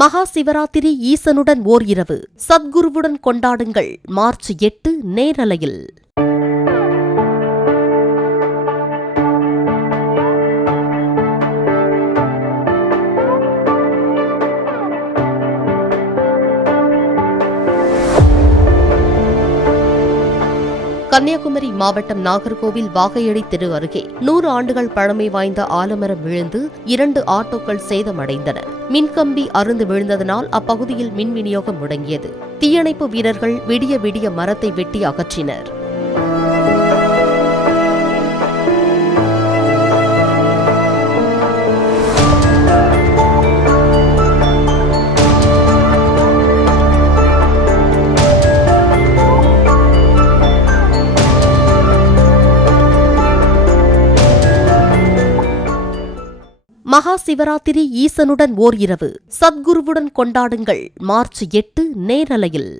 மகா சிவராத்திரி ஈசனுடன் ஓர் இரவு சத்குருவுடன் கொண்டாடுங்கள். மார்ச் 8 நேரலையில். கன்னியாகுமரி மாவட்டம் நாகர்கோவில் வாகையடி தெரு அருகே 100 ஆண்டுகள் பழமை வாய்ந்த ஆலமரம் விழுந்து 2 ஆட்டோக்கள் சேதமடைந்தன. மின்கம்பி அறுந்து விழுந்ததனால் அப்பகுதியில் மின் விநியோகம் முடங்கியது. தீயணைப்பு வீரர்கள் விடிய விடிய மரத்தை வெட்டி அகற்றினர். மகா சிவராத்திரி ஈசனுடன் ஓர் இரவு சத்குருவுடன் கொண்டாடுங்கள். மார்ச் 8 நேரலையில்.